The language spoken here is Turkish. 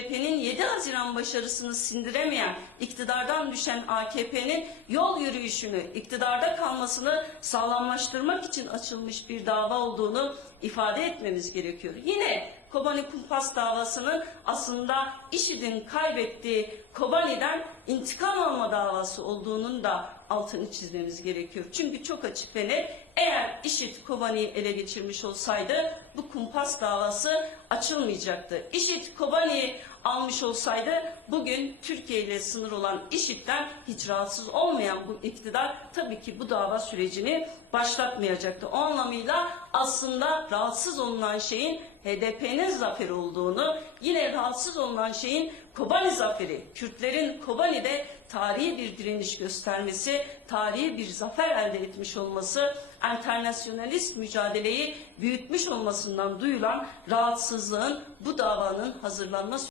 CHP'nin 7 Haziran başarısını sindiremeyen, iktidardan düşen AKP'nin yol yürüyüşünü, iktidarda kalmasını sağlamlaştırmak için açılmış bir dava olduğunu ifade etmemiz gerekiyor. Yine Kobani Kumpas davasının aslında IŞİD'in kaybettiği Kobani'den intikam alma davası olduğunun da altını çizmemiz gerekiyor. Çünkü çok açık ve net eğer IŞİD Kobani'yi ele geçirmiş olsaydı bu kumpas davası açılmayacaktı. IŞİD Kobani'yi almış olsaydı bugün Türkiye ile sınır olan IŞİD'den hiç rahatsız olmayan bu iktidar tabii ki bu dava sürecini başlatmayacaktı. O anlamıyla aslında rahatsız olunan şeyin HDP'nin zaferi olduğunu, yine rahatsız olunan şeyin Kobani zaferi, Kürtlerin Kobani'de tarihi bir direniş göstermesi, tarihi bir zafer elde etmiş olması, internasyonalist mücadeleyi büyütmüş olmasından duyulan rahatsızlığın bu davanın hazırlanması